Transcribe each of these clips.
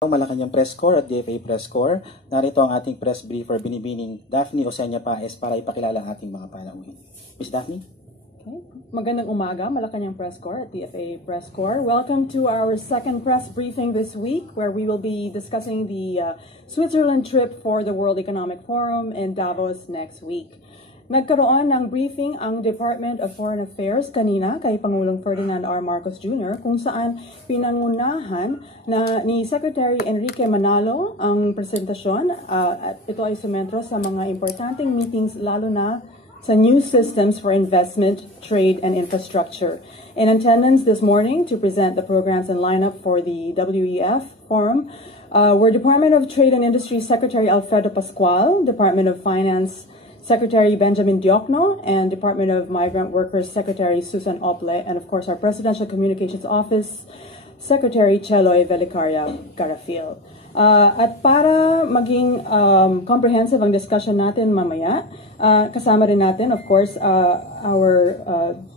Malacanang Press Corps at DFA Press Corps. Narito ang ating press briefer, binibining Daphne Osenia Paez para ipakilala ang ating mga panauhin. Ms. Daphne? Okay. Magandang umaga, Malacanang Press Corps at DFA Press Corps. Welcome to our second press briefing this week, where we will be discussing the Switzerland trip for the World Economic Forum in Davos next week. Nagkaroon ng briefing ang Department of Foreign Affairs kanina kay Pangulong Ferdinand R. Marcos Jr. kung saan pinangunahan na ni Secretary Enrique Manalo ang presentasyon at ito ay sumentro sa mga importanteng meetings lalo na sa new systems for investment, trade, and infrastructure. In attendance this morning to present the programs and lineup for the WEF Forum were Department of Trade and Industry Secretary Alfredo Pascual, Department of Finance Secretary Benjamin Diokno, and Department of Migrant Workers Secretary Susan Ople, and of course our Presidential Communications Office Secretary Cheloy Velicaria Garafil. At para maging comprehensive ang discussion natin mamaya, kasama rin natin of course our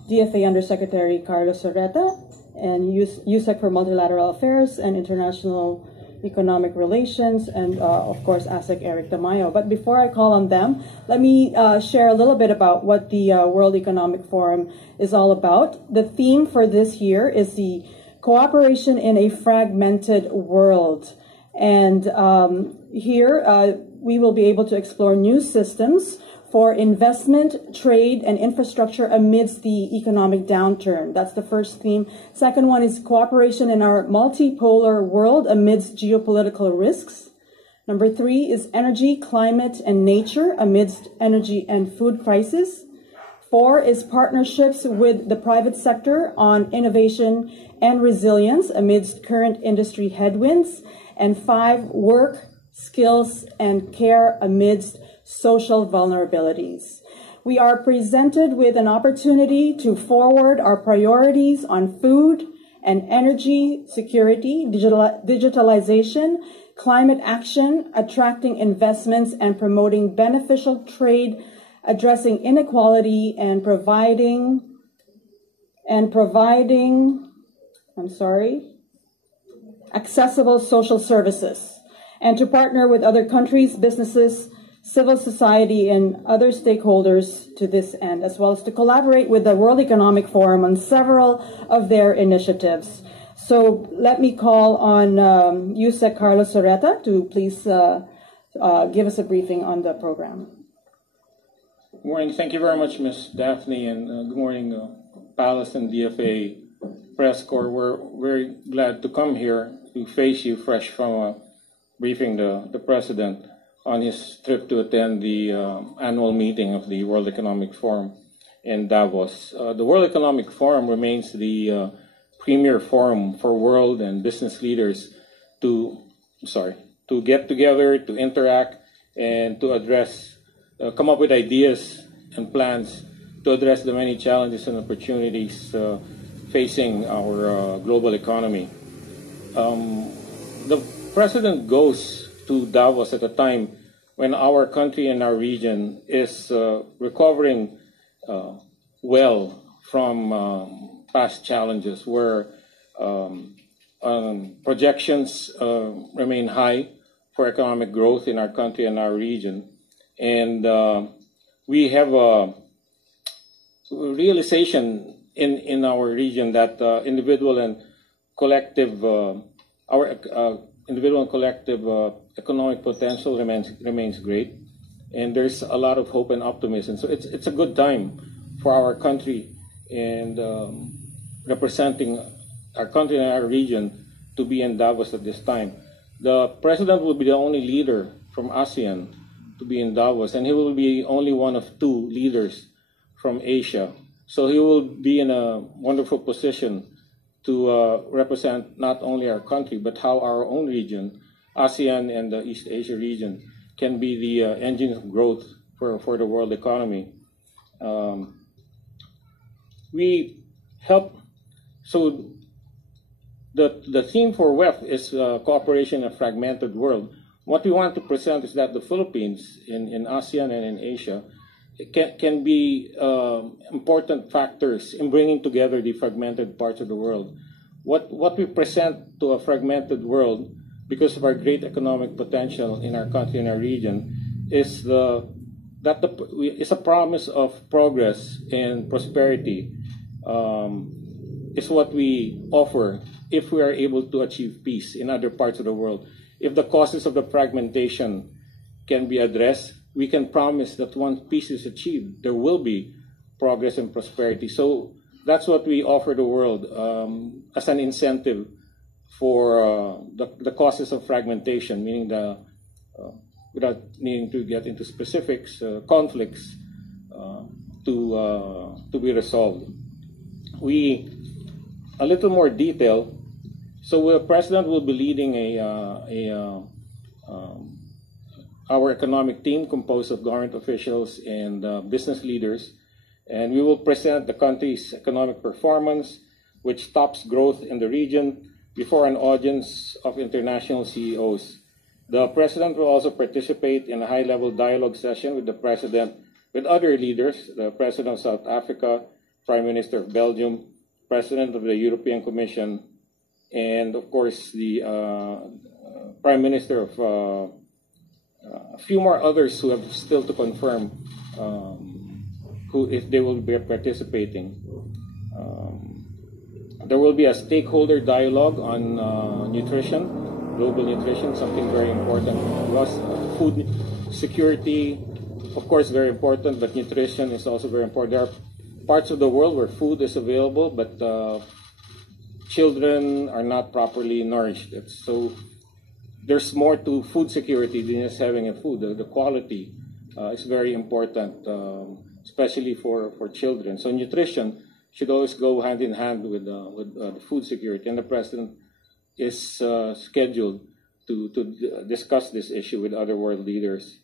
DFA Undersecretary Carlos Sorreta and USEC for Multilateral Affairs and International Economic Relations, and of course ASEC Eric Tamayo. But before I call on them, let me share a little bit about what the World Economic Forum is all about. The theme for this year is the cooperation in a fragmented world. And here we will be able to explore new systems for investment, trade, and infrastructure amidst the economic downturn. That's the first theme. Second one is cooperation in our multipolar world amidst geopolitical risks. Number three is energy, climate, and nature amidst energy and food crisis. Four is partnerships with the private sector on innovation and resilience amidst current industry headwinds. And five, work, skills, and care amidst social vulnerabilities. We are presented with an opportunity to forward our priorities on food and energy security, digitalization, climate action, attracting investments and promoting beneficial trade, addressing inequality, and providing accessible social services, and to partner with other countries, businesses, civil society, and other stakeholders to this end, as well as to collaborate with the World Economic Forum on several of their initiatives. So let me call on USEC Carlos Sorreta to please give us a briefing on the program. Good morning. Thank you very much, Ms. Daphne, and good morning, Palace and DFA Press Corps. We're very glad to come here to face you fresh from briefing the President on his trip to attend the annual meeting of the World Economic Forum in Davos. The World Economic Forum remains the premier forum for world and business leaders to get together, to interact, and to address, come up with ideas and plans to address the many challenges and opportunities facing our global economy. The President goes to Davos at a time when our country and our region is recovering well from past challenges, where projections remain high for economic growth in our country and our region. And we have a realization in our region that individual and collective economic potential remains great, and there's a lot of hope and optimism. So it's a good time for our country and representing our country and our region to be in Davos at this time. The President will be the only leader from ASEAN to be in Davos, and he will be only one of two leaders from Asia. So he will be in a wonderful position to represent not only our country, but how our own region, ASEAN and the East Asia region, can be the engine of growth for the world economy. We help, so the theme for WEF is cooperation in a fragmented world. What we want to present is that the Philippines in ASEAN and in Asia can be important factors in bringing together the fragmented parts of the world. What we present to a fragmented world because of our great economic potential in our country and our region, is it's a promise of progress and prosperity. Is what we offer if we are able to achieve peace in other parts of the world. If the causes of the fragmentation can be addressed, we can promise that once peace is achieved, there will be progress and prosperity. So that's what we offer the world as an incentive for the causes of fragmentation, meaning without needing to get into specifics, conflicts to be resolved. A little more detail. So the president will be leading our economic team composed of government officials and business leaders, and we will present the country's economic performance, which tops growth in the region, before an audience of international CEOs. The president will also participate in a high-level dialogue session with the president, with other leaders, the president of South Africa, Prime Minister of Belgium, President of the European Commission, and of course the Prime Minister of a few more others who have still to confirm if they will be participating. There will be a stakeholder dialogue on nutrition, global nutrition, something very important to us. Food security, of course, very important, but nutrition is also very important. There are parts of the world where food is available, but children are not properly nourished. So there's more to food security than just having a food. The quality is very important, especially for children. So nutrition should always go hand in hand with food security. And the president is scheduled to discuss this issue with other world leaders.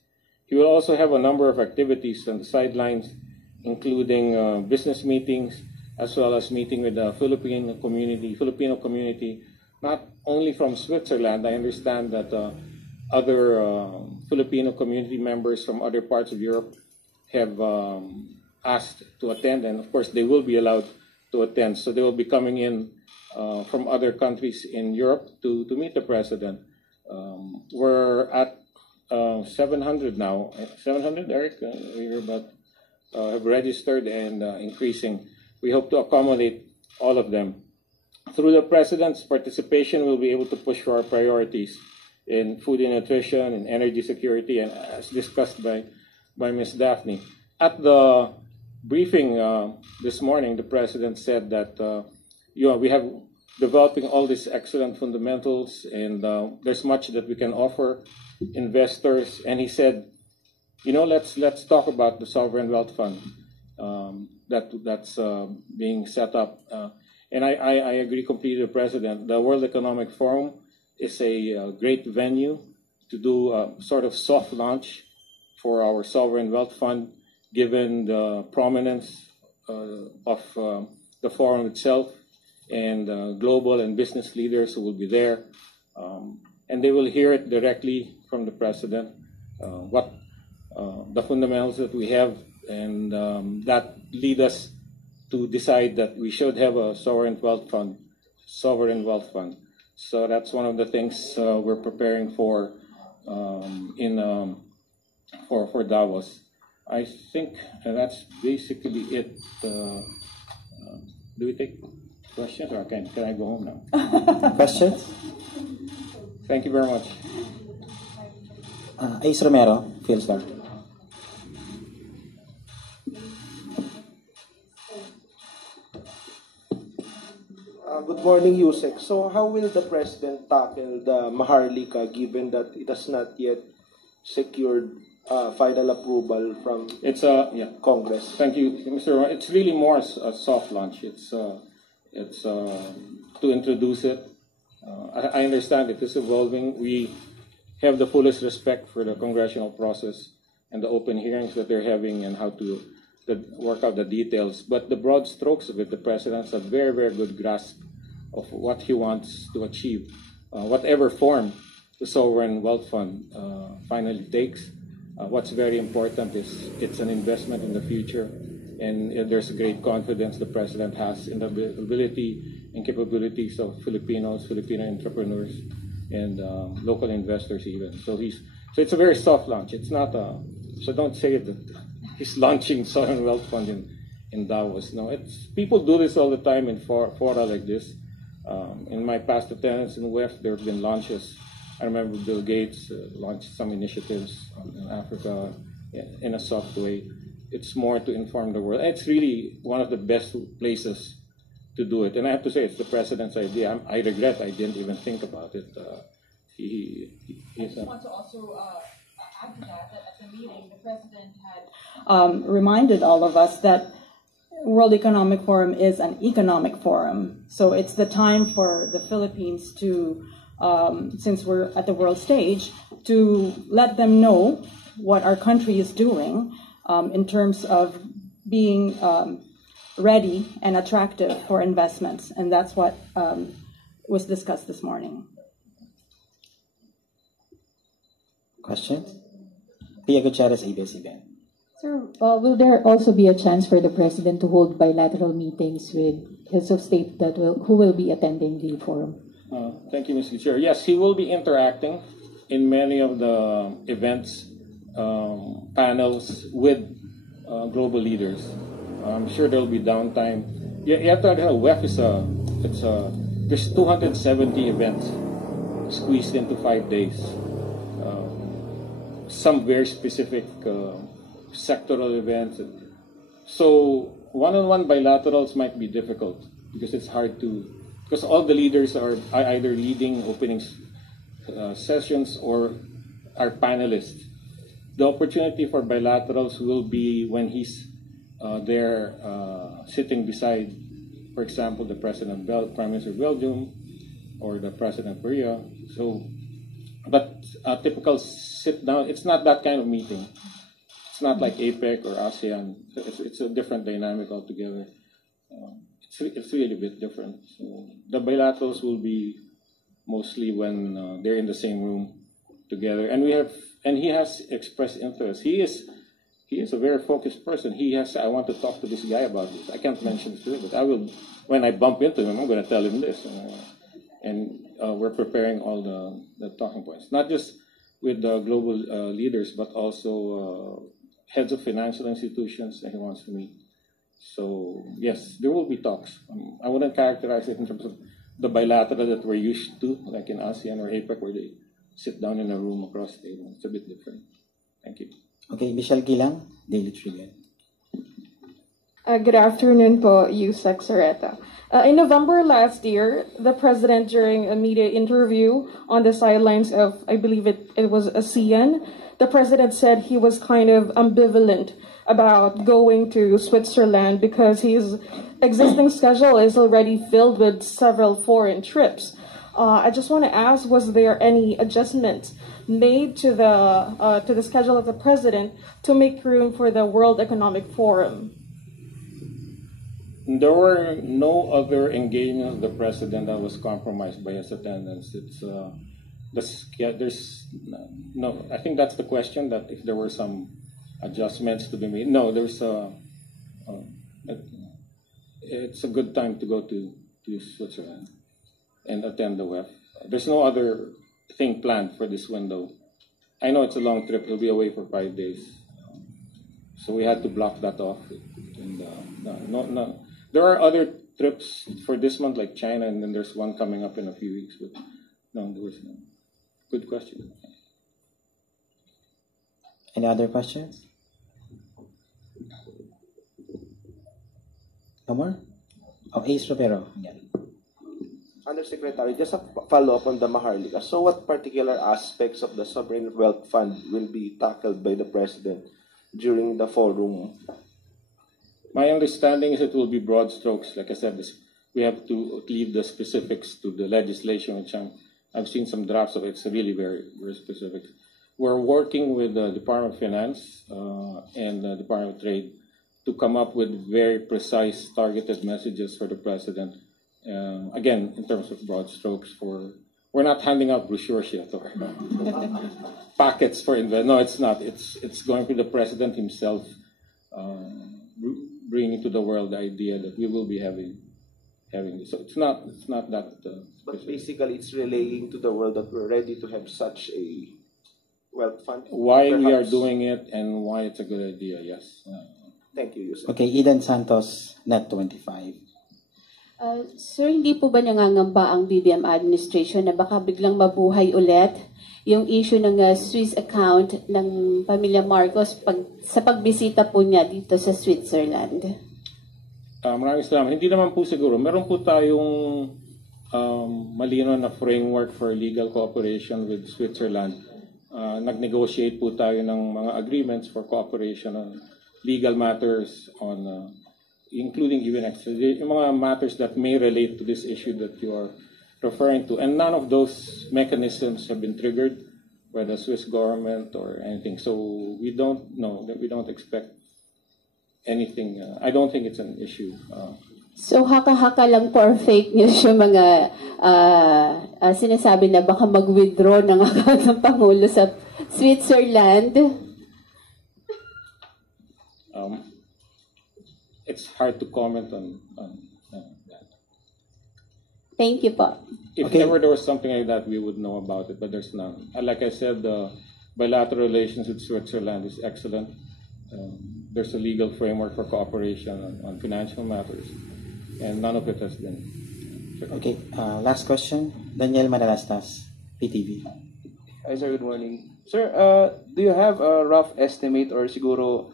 He will also have a number of activities on the sidelines, including business meetings, as well as meeting with the Filipino community, not only from Switzerland. I understand that other Filipino community members from other parts of Europe have asked to attend, and of course they will be allowed to attend. So they will be coming in from other countries in Europe to meet the president. We're at 700 now. 700, Eric? We're about have registered and increasing. We hope to accommodate all of them. Through the president's participation, we'll be able to push for our priorities in food and nutrition and energy security, and as discussed by Ms. Daphne. At the briefing this morning, the president said that we have developing all these excellent fundamentals, and there's much that we can offer investors. And he said, let's talk about the sovereign wealth fund that's being set up. And I agree completely with the president. The World Economic Forum is a great venue to do a sort of soft launch for our sovereign wealth fund, given the prominence of the forum itself and global and business leaders who will be there. And they will hear it directly from the president, what the fundamentals that we have, and that lead us to decide that we should have a sovereign wealth fund. So that's one of the things we're preparing for for Davos. I think that's basically it. Do we take questions, or can I go home now? Questions? Thank you very much. Ace Romero, Philstar. Good morning, Yusek. So how will the president tackle the Maharlika, given that it has not yet secured final approval from Congress? Thank you, Mr. Ron. It's really more a soft launch. It's to introduce it. I understand it is evolving. We have the fullest respect for the congressional process and the open hearings that they're having and how to work out the details. But the broad strokes of it, the president has a very, very good grasp of what he wants to achieve, whatever form the sovereign wealth fund finally takes. What's very important is it's an investment in the future, and there's great confidence the president has in the ability and capabilities of Filipino entrepreneurs and local investors even. So it's a very soft launch. It's not so don't say that he's launching Sovereign Wealth Fund in Davos. No, people do this all the time in fora like this. In my past attendance in WEF, there have been launches. I remember Bill Gates launched some initiatives in Africa in a soft way. It's more to inform the world. It's really one of the best places to do it. And I have to say, it's the president's idea. I regret I didn't even think about it. I just want to also add to that at the meeting, the president had reminded all of us that World Economic Forum is an economic forum. So it's the time for the Philippines to, since we're at the world stage, to let them know what our country is doing in terms of being ready and attractive for investments. And that's what was discussed this morning. Questions? Pia Gutierrez, ABS-CBN. Sir, will there also be a chance for the president to hold bilateral meetings with heads of state who will be attending the forum? Thank you, Mr. Chair. Yes, he will be interacting in many of the events, panels with global leaders. I'm sure there will be downtime. You have to understand, WEF there's 270 events squeezed into 5 days. Some very specific sectoral events. So one-on-one bilaterals might be difficult because it's hard because all the leaders are either leading opening sessions or are panelists. The opportunity for bilaterals will be when he's there sitting beside, for example, the President of Prime Minister of Belgium or the President of Korea. But a typical sit down, it's not that kind of meeting. It's not like APEC or ASEAN. It's a different dynamic altogether. It's really a bit different. So the bilaterals will be mostly when they're in the same room together. And he has expressed interest. He is a very focused person. I want to talk to this guy about this. I can't mention this to him, but I will. When I bump into him, I'm going to tell him this. And we're preparing all the talking points, not just with the global leaders, but also heads of financial institutions that he wants to meet. So yes, there will be talks. I wouldn't characterize it in terms of the bilateral that we're used to, like in ASEAN or APEC, where they sit down in a room across the table. It's a bit different. Thank you. Okay, Michelle Gilang, Daily Tribune. Good afternoon po, Yusek Soreta. In November last year, the president, during a media interview on the sidelines of, I believe it was ASEAN, the president said he was kind of ambivalent about going to Switzerland because his existing schedule is already filled with several foreign trips. I just want to ask, was there any adjustments made to the schedule of the president to make room for the World Economic Forum? There were no other engagements of the president that was compromised by his attendance. There's no. I think that's the question. That if there were some adjustments to be made. No, it's a good time to go to Switzerland and attend the WEF. There's no other thing planned for this window. I know it's a long trip. He'll be away for 5 days, so we had to block that off. And, no. There are other trips for this month, like China, and then there's one coming up in a few weeks. But no, there was no. Good question. Any other questions? No more? Oh, Ace Romero. Yeah. Undersecretary, just a follow-up on the Maharlika. So what particular aspects of the Sovereign Wealth Fund will be tackled by the President during the forum? My understanding is it will be broad strokes. Like I said, we have to leave the specifics to the legislation, which I've seen some drafts of it. It's really very, very specific. We're working with the Department of Finance and the Department of Trade to come up with very precise, targeted messages for the President. Again, in terms of broad strokes, we're not handing out brochures yet or packets for investment. No, it's not. It's going to be the President himself bringing to the world the idea that we will be having having this. So it's not that. But basically, it's relaying to the world that we're ready to have such a wealth fund. Why we are perhaps. doing it and why it's a good idea. Yes. Thank you, Yusek. Okay, Eden Santos, Net 25. Sir, hindi po ba nangangamba ang BBM administration na baka biglang mabuhay ulit yung issue ng Swiss account ng pamilya Marcos sa pagbisita po niya dito sa Switzerland? Maraming salamat. Hindi naman po siguro. Meron po tayong malino na framework for legal cooperation with Switzerland. Nag-negotiate po tayo ng mga agreements for cooperation on legal matters on including even yung mga matters that may relate to this issue that you are referring to. And none of those mechanisms have been triggered by the Swiss government or anything. So we don't know, that we don't expect anything. I don't think it's an issue. So haka-haka lang for fake news yung mga sinasabi na baka mag-withdraw ng account ng Pangulo sa Switzerland? It's hard to comment on that. Thank you po. If ever there was something like that, we would know about it, but there's none. Like I said, the bilateral relations with Switzerland is excellent. There's a legal framework for cooperation on financial matters, and none of it has been triggered. Okay, last question. Daniel Manalastas, PTV. Hi, sir. Good morning. Sir, do you have a rough estimate or siguro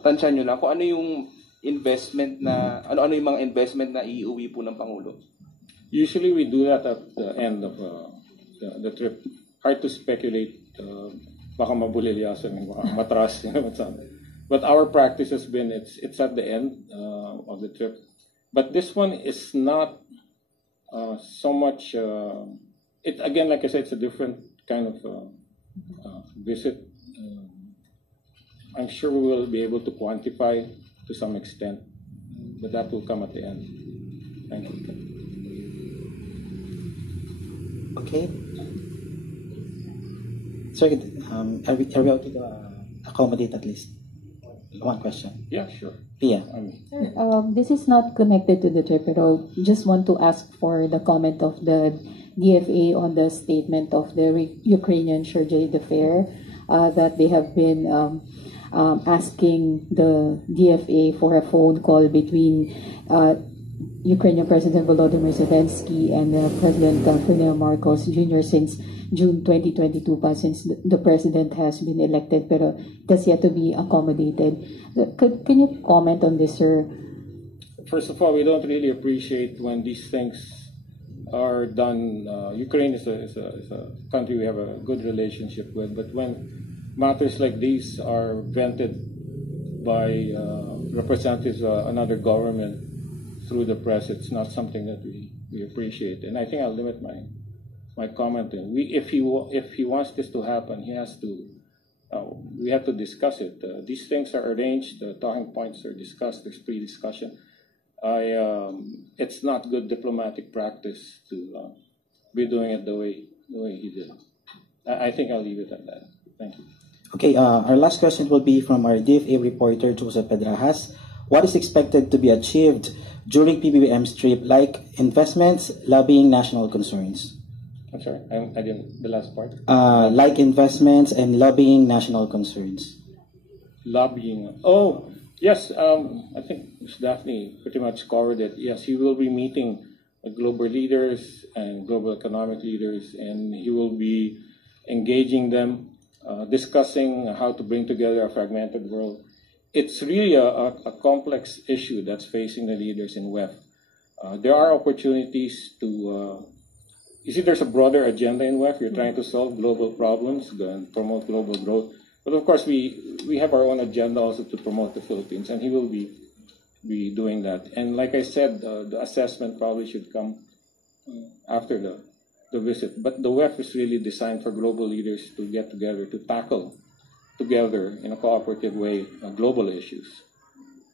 tansya nyo na kung ano yung investment na, ano yung mga investment na iuwi po ng Pangulo? Usually we do that at the end of the trip. Hard to speculate. Baka mabulilyasan, baka matras. But our practice has been it's at the end of the trip. But this one is not so much. It again, like I said, it's a different kind of visit. I'm sure we will be able to quantify to some extent, but that will come at the end. Thank you. Okay. Sir, are we able to accommodate at least one question? Yeah, sure. Pia. Sir, this is not connected to the trip at all. Just want to ask for the comment of the DFA on the statement of the Ukrainian Chargé d'Affaires that they have been asking the DFA for a phone call between Ukrainian President Volodymyr Zelensky and President Pangulong Marcos Jr. since June 2022 since the president has been elected, pero it has yet to be accommodated. Can you comment on this, sir? First of all, we don't really appreciate when these things are done. Ukraine is a country we have a good relationship with, but when matters like these are vented by representatives of another government through the press, it's not something that we appreciate. And I think I'll limit my comment. If he wants this to happen, he has to. We have to discuss it. These things are arranged. The talking points are discussed. There's pre-discussion. It's not good diplomatic practice to be doing it the way he did. I think I'll leave it at that. Thank you. Okay, our last question will be from our DFA reporter, Joseph Pedrajas. What is expected to be achieved during PBBM's trip, like investments, lobbying, national concerns? I'm sorry, I didn't, the last part. Like investments and lobbying, national concerns. Lobbying. Oh, yes, I think Ms. Daphne pretty much covered it. Yes, he will be meeting global leaders and global economic leaders, and he will be engaging them, discussing how to bring together a fragmented world. It's really a complex issue that's facing the leaders in WEF. There are opportunities to, you see there's a broader agenda in WEF. You're trying to solve global problems and promote global growth. But of course, we have our own agenda also to promote the Philippines, and he will be doing that. And like I said, the assessment probably should come after the visit. But the WEF is really designed for global leaders to get together, to tackle together in a cooperative way global issues.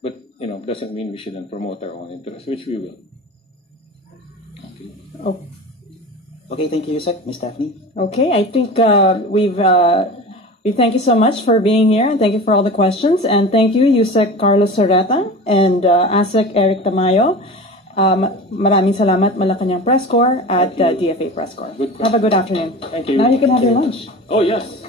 But, doesn't mean we shouldn't promote our own interests, which we will. Okay. Oh. Okay, thank you, Yusek. Ms. Daphne? Okay, I think we thank you so much for being here, and thank you for all the questions. And thank you, Yusek Carlos Soreta and ASEC Eric Tamayo. Maraming salamat Malacanang Press Corps at DFA Press Corps. Have a good afternoon. Thank you. Now you can have your lunch. Oh, yes.